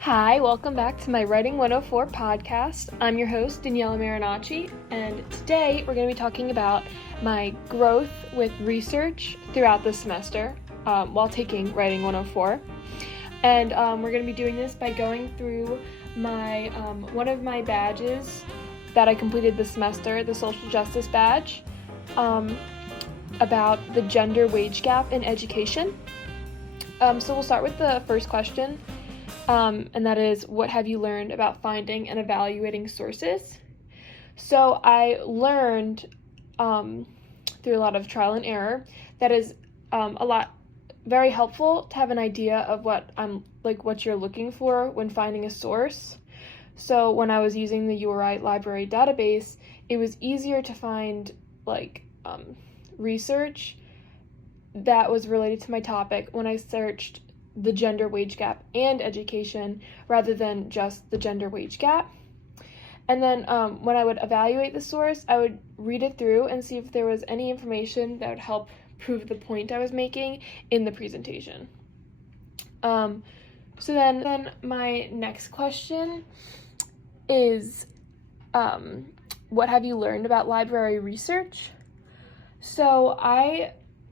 Hi, welcome back to my Writing 104 podcast. I'm your host, Daniela Marinacci, and today we're going to be talking about my growth with research throughout the semester while taking Writing 104. And we're going to be doing this by going through my one of my badges that I completed this semester, the Social Justice Badge, about the gender wage gap in education. So we'll start with the first question. And that is, what have you learned about finding and evaluating sources? So I learned through a lot of trial and error that is very helpful to have an idea of what you're looking for when finding a source. So when I was using the URI library database, it was easier to find research that was related to my topic when I searched the gender wage gap and education rather than just the gender wage gap. And then when I would evaluate the source, I would read it through and see if there was any information that would help prove the point I was making in the presentation. So then my next question is, what have you learned about library research? So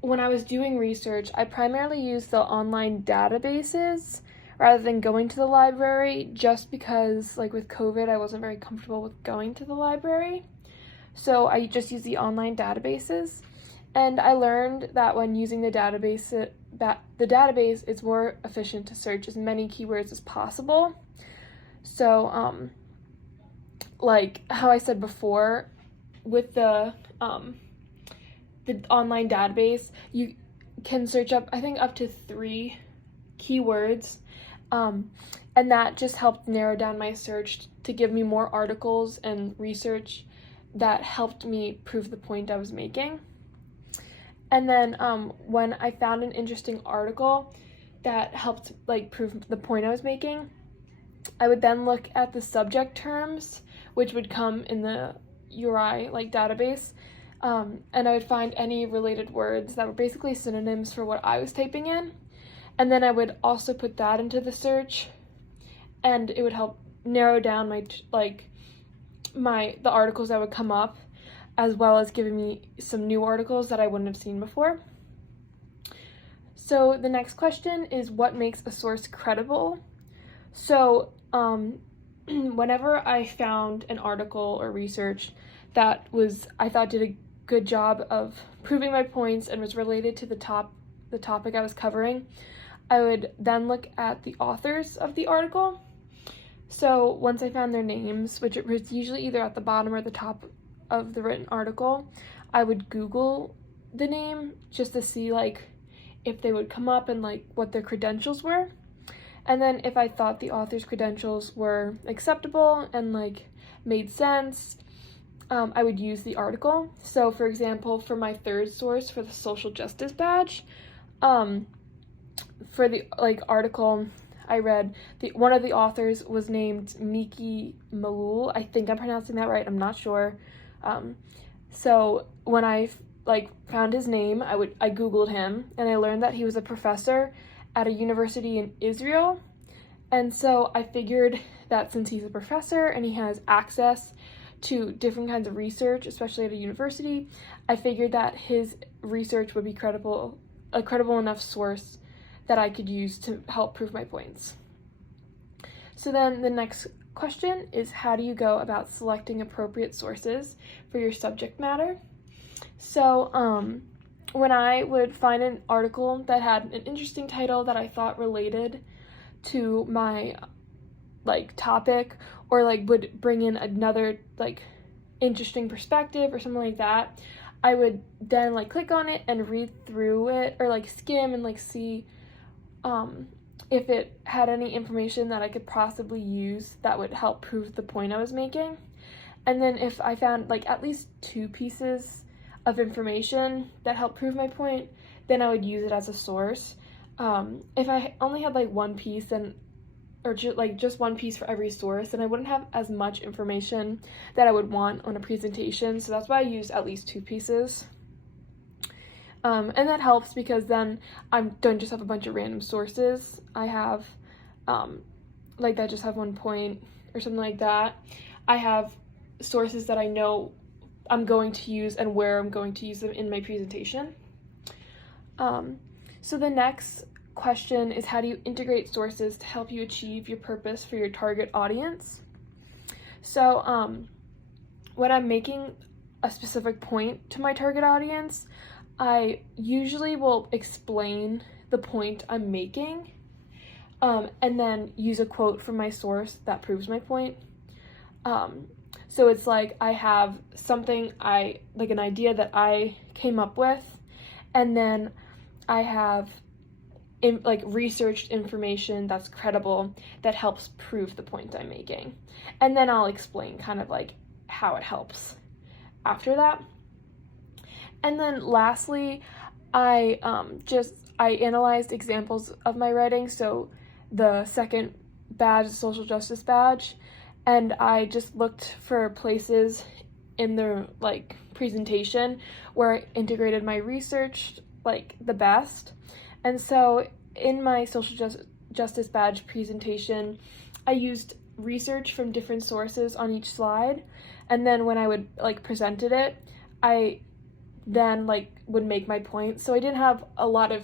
when I was doing research, I primarily used the online databases rather than going to the library, just because with COVID, I wasn't very comfortable with going to the library. So I just used the online databases, and I learned that when using the database, it's more efficient to search as many keywords as possible. So like how I said before, with the online database, you can search up to 3 keywords, and that just helped narrow down my search to give me more articles and research that helped me prove the point I was making. And then when I found an interesting article that helped prove the point I was making, I would then look at the subject terms, which would come in the URI database. And I would find any related words that were basically synonyms for what I was typing in. And then I would also put that into the search, and it would help narrow down the articles that would come up, as well as giving me some new articles that I wouldn't have seen before. So the next question is, what makes a source credible? So whenever I found an article or research that I thought did a good job of proving my points and was related to the topic I was covering, I would then look at the authors of the article. So once I found their names, which was usually either at the bottom or the top of the written article, I would Google the name just to see if they would come up and what their credentials were. And then if I thought the author's credentials were acceptable and made sense, I would use the article. So for example, for my third source for the Social Justice Badge, for the article I read, one of the authors was named Miki Malul. I think I'm pronouncing that right, I'm not sure. So when I found his name, I Googled him, and I learned that he was a professor at a university in Israel. And so I figured that since he's a professor and he has access to different kinds of research, especially at a university, I figured that his research would be a credible enough source that I could use to help prove my points. So then the next question is, how do you go about selecting appropriate sources for your subject matter? So when I would find an article that had an interesting title that I thought related to my topic, or would bring in another interesting perspective or something like that, I would then click on it and read through it, or skim and see if it had any information that I could possibly use that would help prove the point I was making. And then if I found at least 2 pieces of information that helped prove my point, then I would use it as a source. If I only had one piece, or just one piece for every source, then I wouldn't have as much information that I would want on a presentation. So that's why I use at least 2 pieces. And that helps because then I don't just have a bunch of random sources. I have like that just have one point or something like that. I have sources that I know I'm going to use and where I'm going to use them in my presentation. So the next question is, how do you integrate sources to help you achieve your purpose for your target audience? So when I'm making a specific point to my target audience, I usually will explain the point I'm making, and then use a quote from my source that proves my point. So it's like I have something like an idea that I came up with, and then I have researched information that's credible that helps prove the point I'm making. And then I'll explain kind of like how it helps after that. And then lastly, I analyzed examples of my writing, so the second badge, the social justice badge, and I just looked for places in the presentation where I integrated my research the best. And so in my social justice badge presentation, I used research from different sources on each slide, and then when I would presented it, I then would make my point. So I didn't have a lot of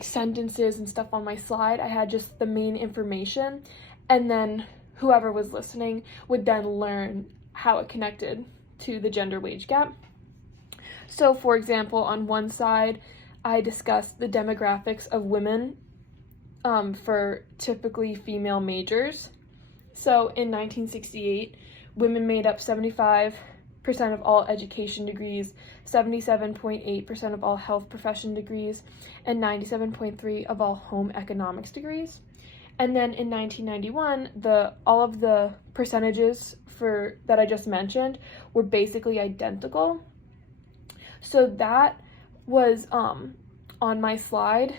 sentences and stuff on my slide. I had just the main information, and then whoever was listening would then learn how it connected to the gender wage gap. So for example, on one side, I discussed the demographics of women for typically female majors. So in 1968, women made up 75% of all education degrees, 77.8% of all health profession degrees, and 97.3% of all home economics degrees. And then in 1991, all of the percentages that I just mentioned were basically identical. So that was on my slide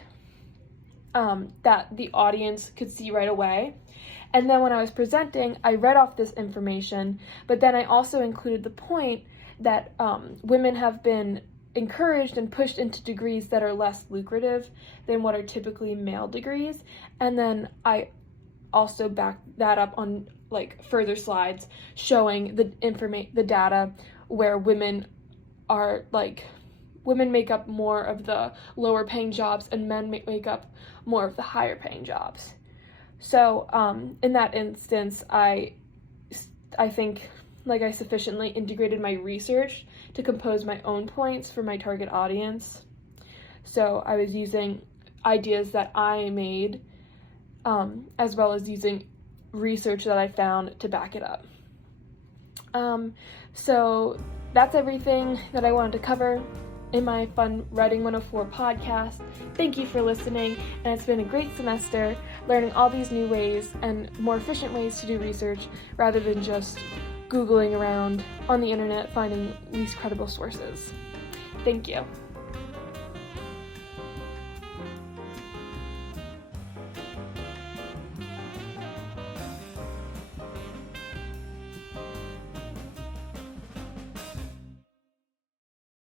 that the audience could see right away. And then when I was presenting, I read off this information, but then I also included the point that women have been encouraged and pushed into degrees that are less lucrative than what are typically male degrees. And then I also backed that up on further slides showing the data where women are women make up more of the lower paying jobs and men make up more of the higher paying jobs. So in that instance, I think I sufficiently integrated my research to compose my own points for my target audience. So I was using ideas that I made, as well as using research that I found to back it up. So that's everything that I wanted to cover in my Fun Writing 104 podcast. Thank you for listening, and it's been a great semester learning all these new ways and more efficient ways to do research rather than just Googling around on the internet finding least credible sources. Thank you.